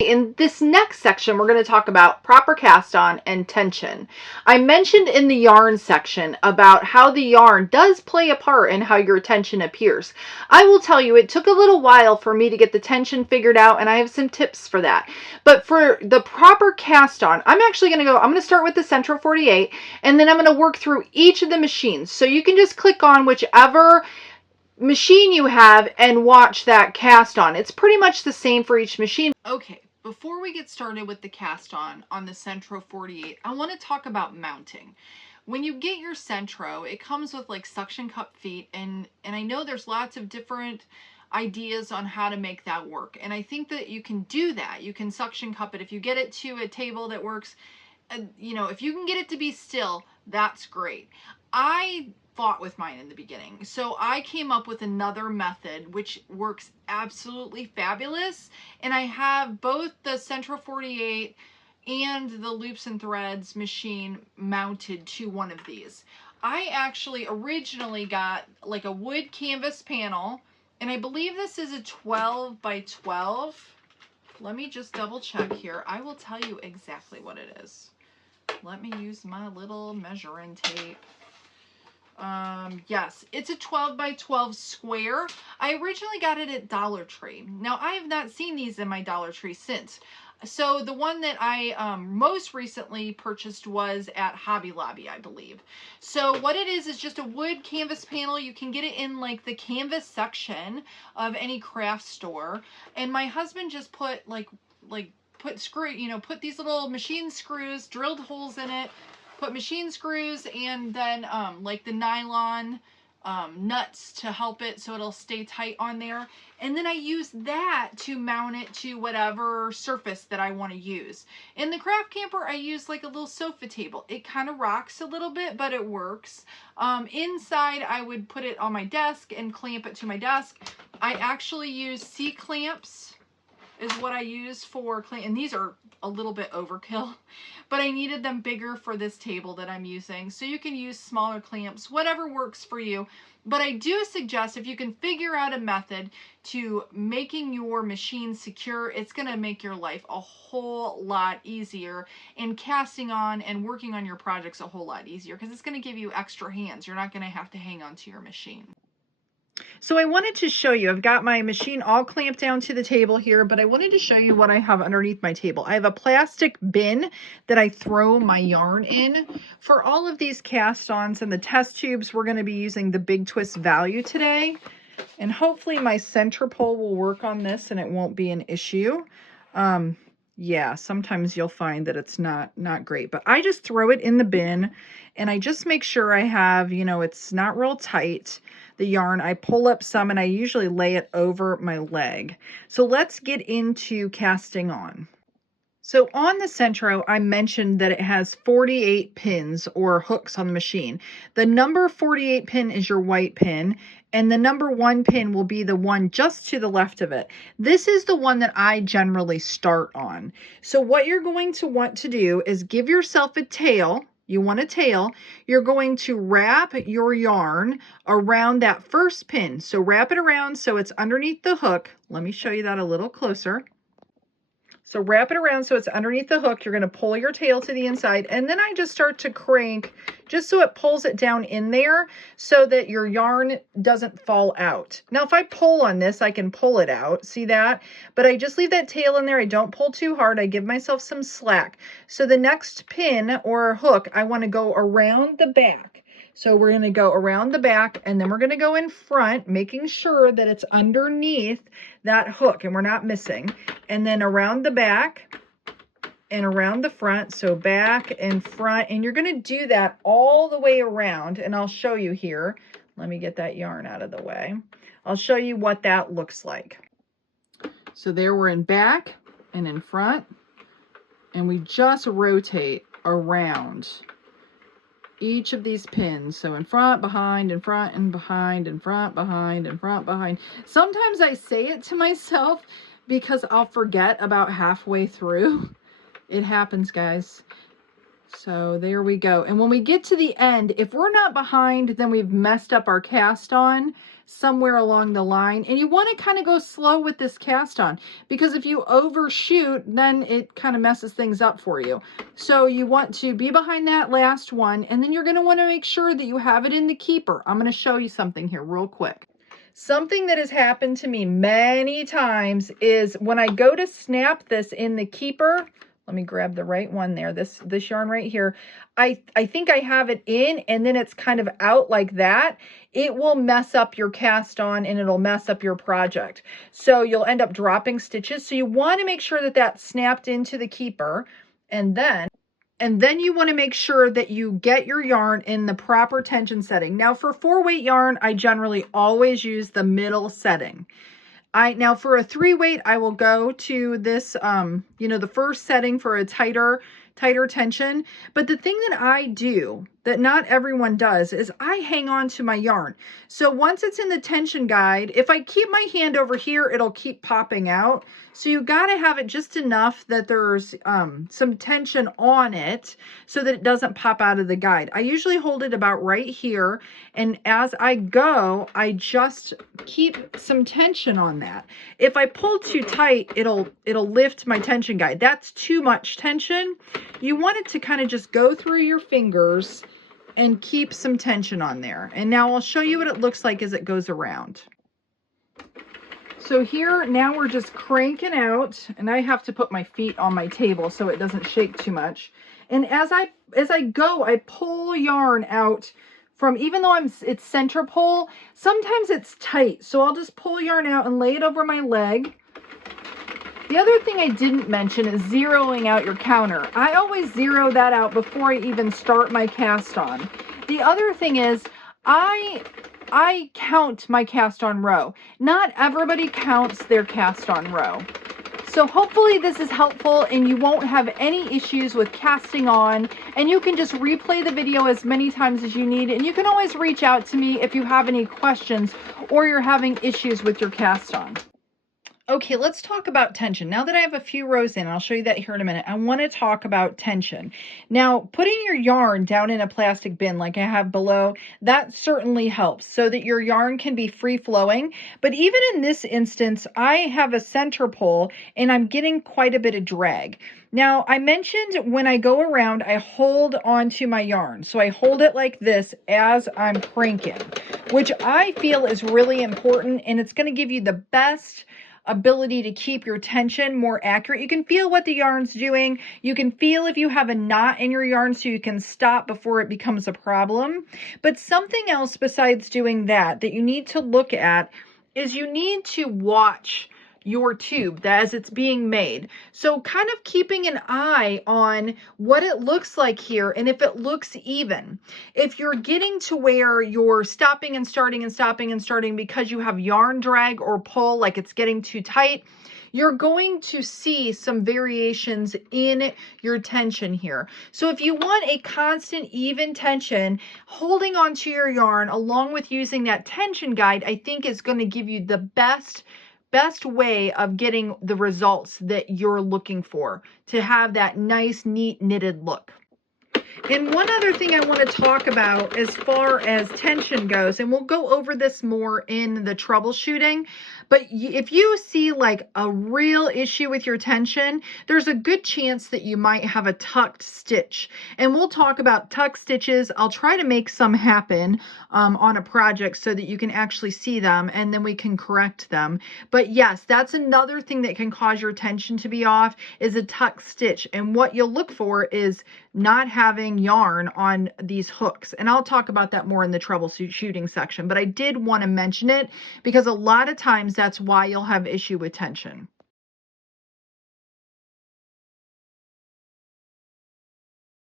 In this next section, we're going to talk about proper cast on and tension. I mentioned in the yarn section about how the yarn does play a part in how your tension appears. I will tell you, it took a little while for me to get the tension figured out, and I have some tips for that. But for the proper cast on, I'm going to start with the Sentro 48, and then I'm going to work through each of the machines. So you can just click on whichever machine you have and watch that cast on. It's pretty much the same for each machine. Okay, before we get started with the cast on the Sentro 48, I want to talk about mounting. When you get your Sentro, it comes with like suction cup feet, and I know there's lots of different ideas on how to make that work, and I think that you can do that. You can suction cup it if you get it to a table that works. You know, if you can get it to be still, that's great. I fought with mine in the beginning, so I came up with another method which works absolutely fabulous, and I have both the Sentro 48 and the Loops and Threads machine mounted to one of these. I actually originally got like a wood canvas panel, and I believe this is a 12 by 12. Let me just double check here. I will tell you exactly what it is. Let me use my little measuring tape. Yes, it's a 12 by 12 square. I originally got it at Dollar Tree. Now, I have not seen these in my Dollar Tree since. So the one that I most recently purchased was at Hobby Lobby, I believe. So what it is just a wood canvas panel. You can get it in like the canvas section of any craft store. And my husband just put put these little machine screws, drilled holes in it, put machine screws, and then like the nylon nuts to help it so it'll stay tight on there. And then I use that to mount it to whatever surface that I want to use. In the craft camper, I use like a little sofa table. It kind of rocks a little bit, but it works. Inside, I would put it on my desk and clamp it to my desk. I actually use C-clamps is what I use for clamp, and these are a little bit overkill, but I needed them bigger for this table that I'm using. So you can use smaller clamps, whatever works for you. But I do suggest if you can figure out a method to making your machine secure, it's going to make your life a whole lot easier, and casting on and working on your projects a whole lot easier, because it's going to give you extra hands. You're not going to have to hang on to your machine. So I wanted to show you, I've got my machine all clamped down to the table here, but I wanted to show you what I have underneath my table. I have a plastic bin that I throw my yarn in. For all of these cast-ons and the test tubes, we're going to be using the Big Twist Value today. And hopefully my center pole will work on this and it won't be an issue. Yeah, sometimes you'll find that it's not great, but I just throw it in the bin, and I just make sure I have, you know, it's not real tight, the yarn. I pull up some and I usually lay it over my leg. So let's get into casting on. So on the Sentro, I mentioned that it has 48 pins or hooks on the machine. The number 48 pin is your white pin, and the number 1 pin will be the one just to the left of it. This is the one that I generally start on. So what you're going to want to do is give yourself a tail. You want a tail. You're going to wrap your yarn around that first pin. So wrap it around so it's underneath the hook. Let me show you that a little closer. So wrap it around so it's underneath the hook. You're going to pull your tail to the inside, and then I just start to crank just so it pulls it down in there so that your yarn doesn't fall out. Now, if I pull on this, I can pull it out. See that? But I just leave that tail in there. I don't pull too hard. I give myself some slack. So the next pin or hook, I want to go around the back. So we're going to go around the back, and then we're going to go in front, making sure that it's underneath that hook and we're not missing. And then around the back and around the front. So back and front. And you're going to do that all the way around. And I'll show you here. Let me get that yarn out of the way. I'll show you what that looks like. So there we're in back and in front. And we just rotate around each of these pins. So in front, behind, in front, and behind, in front, behind, in front, behind. Sometimes I say it to myself because I'll forget about halfway through. It happens, guys. So there we go. And when we get to the end, if we're not behind, then we've messed up our cast on. somewhere along the line. And you want to kind of go slow with this cast on, because if you overshoot, then it kind of messes things up for you. So you want to be behind that last one, and then you're going to want to make sure that you have it in the keeper. I'm going to show you something here real quick. Something that has happened to me many times is when I go to snap this in the keeper, let me grab the right one there, this yarn right here. I think I have it in and then it's kind of out like that. It will mess up your cast on and it'll mess up your project. So you'll end up dropping stitches. So you want to make sure that that's snapped into the keeper, and then you want to make sure that you get your yarn in the proper tension setting. Now for 4-weight yarn, I generally always use the middle setting. Now for a 3-weight, I will go to this, the first setting for a tighter tension. But the thing that I do that not everyone does is I hang on to my yarn. So once it's in the tension guide, if I keep my hand over here, it'll keep popping out. So you got to have it just enough that there's some tension on it so that it doesn't pop out of the guide. I usually hold it about right here. And as I go, I just keep some tension on that. If I pull too tight, it'll lift my tension guide. That's too much tension. You want it to kind of just go through your fingers and keep some tension on there. And now I'll show you what it looks like as it goes around. So here, now we're just cranking out, and I have to put my feet on my table so it doesn't shake too much. And as I go, I pull yarn out from, even though it's center pull, sometimes it's tight. So I'll just pull yarn out and lay it over my leg. The other thing I didn't mention is zeroing out your counter. I always zero that out before I even start my cast on. The other thing is I count my cast on row. Not everybody counts their cast on row. So hopefully this is helpful and you won't have any issues with casting on, and you can just replay the video as many times as you need, and you can always reach out to me if you have any questions or you're having issues with your cast on. Okay, let's talk about tension. Now that I have a few rows in, I'll show you that here in a minute, I want to talk about tension. Now, putting your yarn down in a plastic bin like I have below, that certainly helps so that your yarn can be free flowing. But even in this instance, I have a center pull and I'm getting quite a bit of drag. Now, I mentioned when I go around, I hold onto my yarn. So I hold it like this as I'm cranking, which I feel is really important, and it's going to give you the best ability to keep your tension more accurate. You can feel what the yarn's doing. You can feel if you have a knot in your yarn so you can stop before it becomes a problem. But something else besides doing that you need to look at is you need to watch your tube as it's being made. So kind of keeping an eye on what it looks like here and if it looks even. If you're getting to where you're stopping and starting and stopping and starting because you have yarn drag or pull, like it's getting too tight, you're going to see some variations in your tension here. So if you want a constant even tension, holding onto your yarn along with using that tension guide, I think is going to give you the best way of getting the results that you're looking for to have that nice, neat, knitted look. And one other thing I want to talk about as far as tension goes, and we'll go over this more in the troubleshooting, but if you see like a real issue with your tension, there's a good chance that you might have a tucked stitch. And we'll talk about tuck stitches. I'll try to make some happen on a project so that you can actually see them and then we can correct them. But yes, that's another thing that can cause your tension to be off, is a tuck stitch. And what you'll look for is not having yarn on these hooks. And I'll talk about that more in the troubleshooting section, but I did want to mention it because a lot of times that's why you'll have issue with tension.